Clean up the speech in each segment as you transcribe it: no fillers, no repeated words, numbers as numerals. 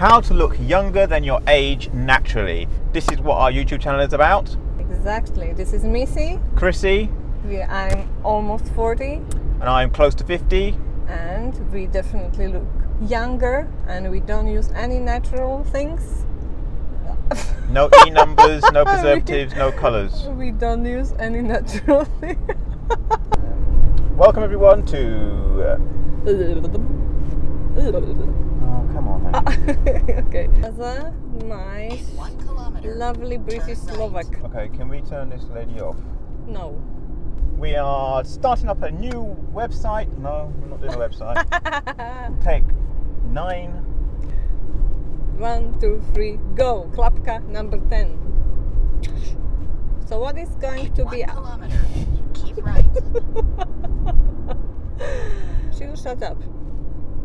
How to look younger than your age naturally. This is what our YouTube channel is about. Exactly. This is Missy. Chrissy. I'm almost 40. And I'm close to 50. And we definitely look younger, and we don't use any natural things. No E numbers, no preservatives, no colours. We don't use any natural things. Welcome everyone to... Oh, come on, honey. Okay. As my lovely British Slovak. Okay, can we turn this lady off? No. We are starting up a new website. No, we're not doing a website. Take 9. 1, 2, 3, go. Klapka number 10. So what is going to be... 1 kilometer. Keep right. She'll shut up.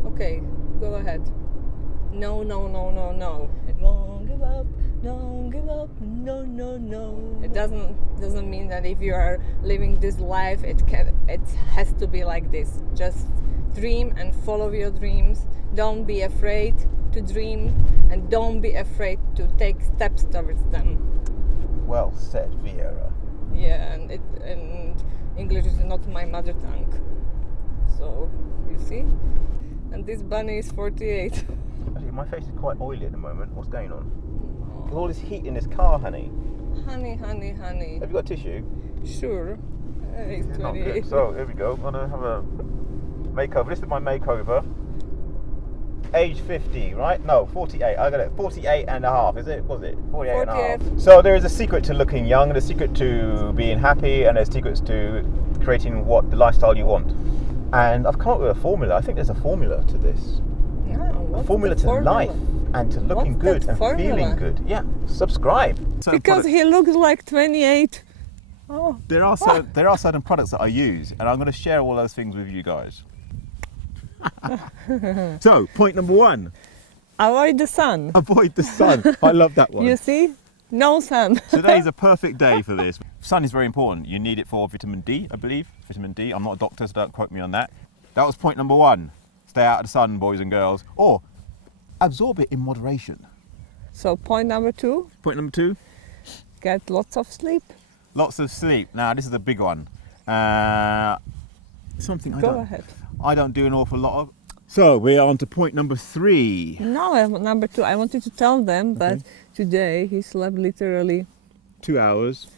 Okay, go ahead. No, no, no, no, no. It won't give up. Don't give up. No, no, no. It doesn't mean that if you are living this life, it has to be like this. Just dream and follow your dreams. Don't be afraid to dream, and don't be afraid to take steps towards them. Well said, Vieira. Yeah, and English is not my mother tongue. So, you see? And this bunny is 48. Actually, my face is quite oily at the moment. What's going on? There's all this heat in this car, honey. Honey, honey, honey. Have you got tissue? Sure. He's Not 28. good. So, here we go. I'm going to have a makeover. This is my makeover. Age 50, right? No, 48. I got it. 48 and a half, is it? Was it? 48 and a half. So there is a secret to looking young, and a secret to being happy, and there's secrets to creating what the lifestyle you want. And I've come up with a formula. I think there's a formula to this. Yeah, A formula to life and to looking What's good that and formula? feeling good. Yeah, subscribe. Because he looks like 28. Oh. There are certain products that I use, and I'm going to share all those things with you guys. So, point number 1. Avoid the sun. Avoid the sun. I love that one. You see? No sun. Today's a perfect day for this. Sun is very important. You need it for vitamin D, I believe. Vitamin D. I'm not a doctor, so don't quote me on that. That was point number 1. Stay out of the sun, boys and girls. Or absorb it in moderation. So point number 2, Point number 2. get lots of sleep. Lots of sleep. Now, this is a big one. Something Go ahead. I don't do an awful lot of. So we're on to point number 3. No, number 2. I wanted to tell them that today he slept literally 2 hours.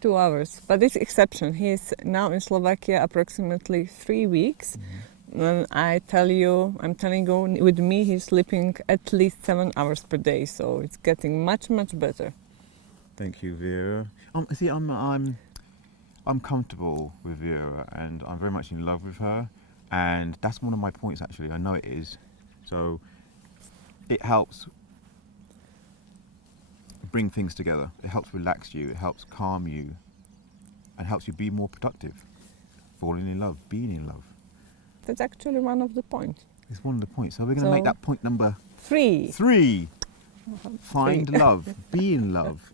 2 hours. But it's exception. He is now in Slovakia approximately 3 weeks. And I'm telling you, with me he's sleeping at least 7 hours per day. So it's getting much, much better. Thank you, Vera. See, I'm comfortable with Vera, and I'm very much in love with her. And that's one of my points, actually. I know it is. So it helps bring things together. It helps relax you. It helps calm you, and helps you be more productive. Falling in love, being in love. That's actually one of the points. It's one of the points. So we're going to make that point number 3. 3. Find love, be in love.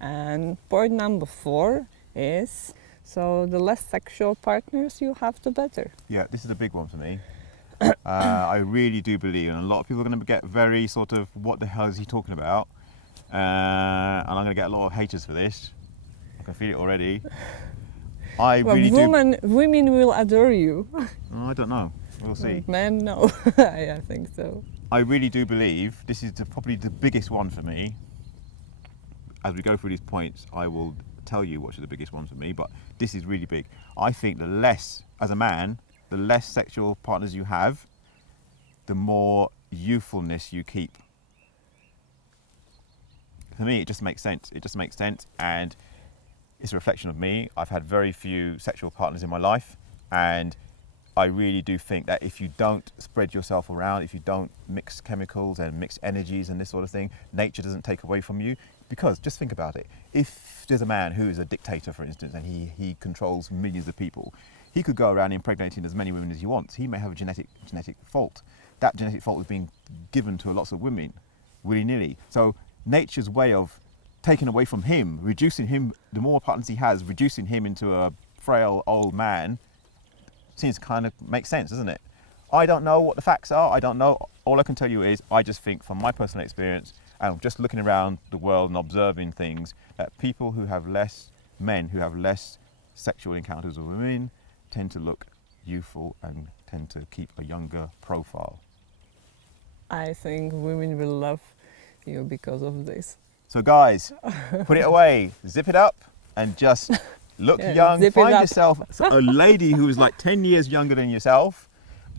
And point number 4 is, so the less sexual partners you have, the better. Yeah, this is a big one for me. I really do believe, and a lot of people are going to get very sort of, what the hell is he talking about? And I'm going to get a lot of haters for this. I can feel it already. Women will adore you. Oh, I don't know. We'll see. Men, no. I think so. I really do believe this is probably the biggest one for me. As we go through these points, I will tell you which are the biggest ones for me, but this is really big. I think the less, as a man, the less sexual partners you have, the more youthfulness you keep. For me, it just makes sense. It just makes sense, and it's a reflection of me. I've had very few sexual partners in my life, and I really do think that if you don't spread yourself around, if you don't mix chemicals and mix energies and this sort of thing, nature doesn't take away from you. Because just think about it. If there's a man who is a dictator, for instance, and he controls millions of people, he could go around impregnating as many women as he wants. He may have a genetic fault. That genetic fault is being given to lots of women, willy-nilly. So nature's way of taking away from him, reducing him, the more partners he has, reducing him into a frail old man, seems to kind of make sense, doesn't it? I don't know what the facts are. I don't know. All I can tell you is I just think from my personal experience and just looking around the world and observing things that people who have less, men who have less sexual encounters with women tend to look youthful and tend to keep a younger profile. I think women will love you because of this. So guys, put it away, zip it up and just look Yeah, young. zip it Find up. yourself a lady who is like 10 years younger than yourself.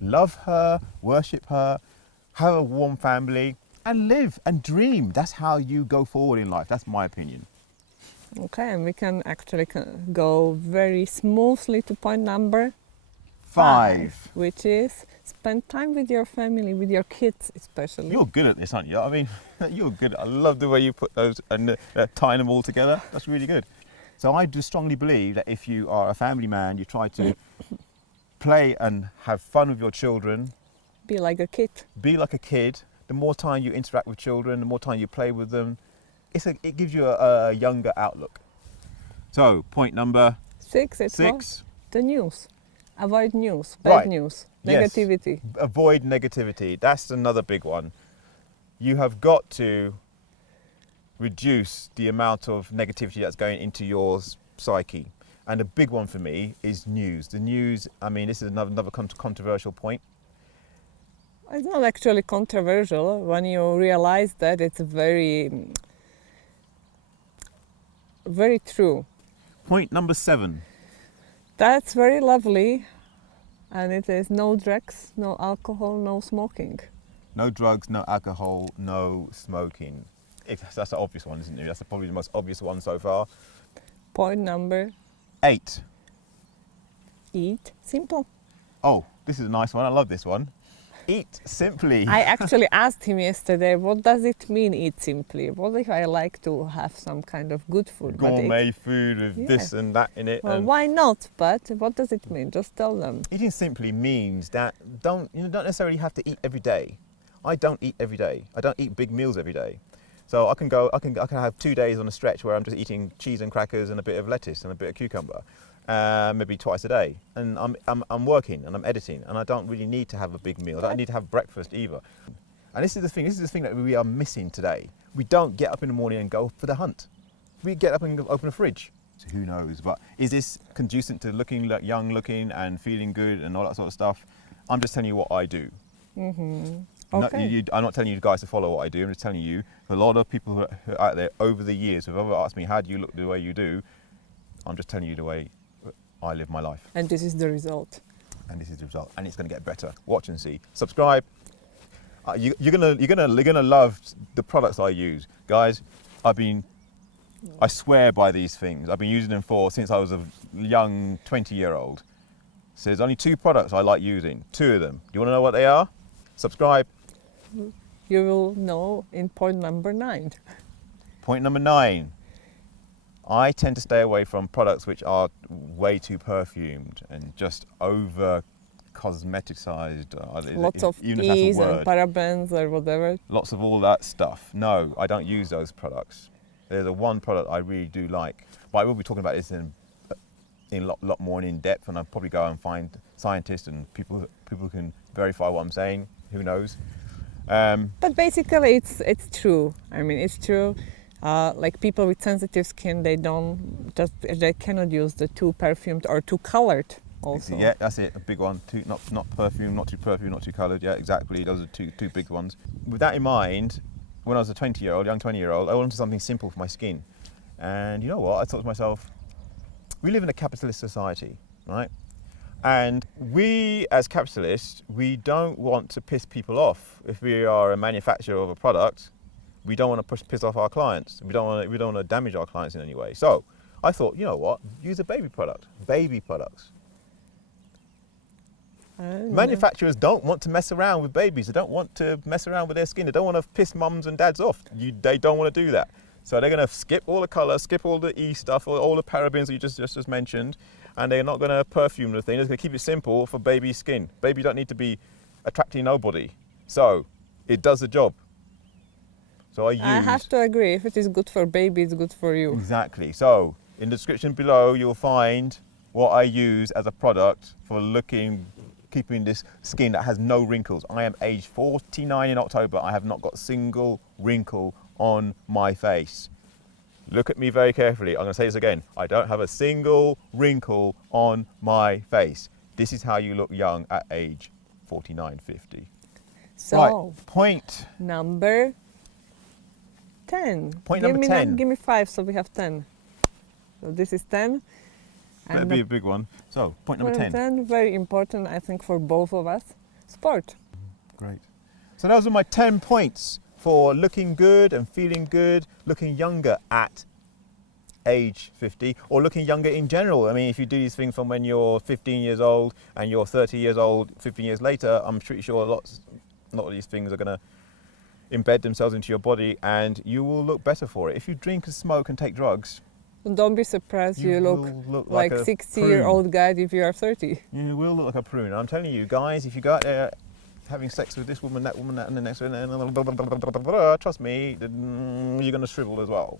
Love her, worship her, have a warm family and live and dream. That's how you go forward in life. That's my opinion. Okay, and we can actually go very smoothly to point number 5. which is spend time with your family, with your kids especially. You're good at this, aren't you? I mean, you're good. I love the way you put those and tying them all together. That's really good. So I do strongly believe that if you are a family man, you try to play and have fun with your children. Be like a kid. Be like a kid. The more time you interact with children, the more time you play with them, it gives you a younger outlook. So point number 6, it's 6. the news. Avoid news, bad Right. news, Yes. negativity. Avoid negativity. That's another big one. You have got to reduce the amount of negativity that's going into your psyche. And a big one for me is news. The news, I mean, this is another controversial point. It's not actually controversial when you realize that it's very, very true. Point number 7. That's very lovely, and it is no drugs, no alcohol, no smoking. No drugs, no alcohol, no smoking. That's the obvious one, isn't it? That's probably the most obvious one so far. Point number 8. eat simple. Oh, this is a nice one. I love this one. Eat simply. I actually asked him yesterday, what does it mean eat simply? What if I like to have some kind of good food? but Gourmet food with this Yeah. and that in it. Well, and why not? But what does it mean? Just tell them. eating simply means that don't necessarily have to eat every day. I don't eat every day. I don't eat big meals every day. So I can have 2 days on a stretch where I'm just eating cheese and crackers and a bit of lettuce and a bit of cucumber, maybe twice a day. And I'm working and I'm editing and I don't really need to have a big meal. I don't need to have breakfast either. And this is the thing that we are missing today. We don't get up in the morning and go for the hunt. We get up and open a fridge. So who knows? But is this conducive to looking young looking and feeling good and all that sort of stuff? I'm just telling you what I do. Okay. I'm not telling you guys to follow what I do. I'm just telling you, a lot of people who are out there over the years who have ever asked me, how do you look the way you do? I'm just telling you the way I live my life. And this is the result. And this is the result. And it's going to get better. Watch and see. Subscribe. You're gonna love the products I use, guys. I swear by these things. I've been using them since I was a young 20-year-old. So there's only 2 products I like using. 2 of them. Do you want to know what they are? Subscribe. You will know in point number 9. Point number 9. I tend to stay away from products which are way too perfumed and just over cosmeticized. Lots of even if that's a E's and word. parabens or whatever. Lots of all that stuff. No, I don't use those products. There's one product I really do like, but I will be talking about this in a lot more in depth, and I'll probably go and find scientists and people who can verify what I'm saying. Who knows? But basically, it's true. I mean, it's true. Like people with sensitive skin, they cannot use the too perfumed or too colored. Also. Yeah, that's it. A big one. Not perfume, not too perfume, not too coloured. Yeah, exactly. Those are two big ones. With that in mind, when I was a young 20-year-old, I wanted something simple for my skin. And you know what? I thought to myself, we live in a capitalist society, right? And we, as capitalists, we don't want to piss people off. If we are a manufacturer of a product, we don't want to piss off our clients. We don't want to damage our clients in any way. So I thought, you know what? Use a baby product. Baby products. Manufacturers don't want to mess around with babies. They don't want to mess around with their skin. They don't want to piss mums and dads off. They don't want to do that. So they're going to skip all the colour, skip all the E stuff, all the parabens that you just mentioned, and they're not going to perfume the thing. They're going to keep it simple for baby skin. Baby don't need to be attracting nobody. So it does the job. So I have to agree. If it is good for baby, it's good for you. Exactly. So in the description below, you'll find what I use as a product for looking keeping this skin that has no wrinkles. I am age 49 in October. I have not got a single wrinkle on my face. Look at me very carefully. I'm going to say this again. I don't have a single wrinkle on my face. This is how you look young at age 49, 50. So, Right, point. number 10. Point number 10. Give me 5, so we have 10. So this is 10. That'd be a big one. So, point number 10. Very important, I think, for both of us. Sport. Great. So those are my 10 points for looking good and feeling good, looking younger at age 50, or looking younger in general. I mean, if you do these things from when you're 15 years old and you're 30 years old 15 years later, I'm pretty sure a lot of these things are going to embed themselves into your body and you will look better for it. If you drink and smoke and take drugs, Don't be surprised you will look like like a 60-year-old guy if you are 30. you will look like a prune. I'm telling you guys, if you go out there having sex with this woman, that, and the next one, and trust me, you're going to shrivel as well.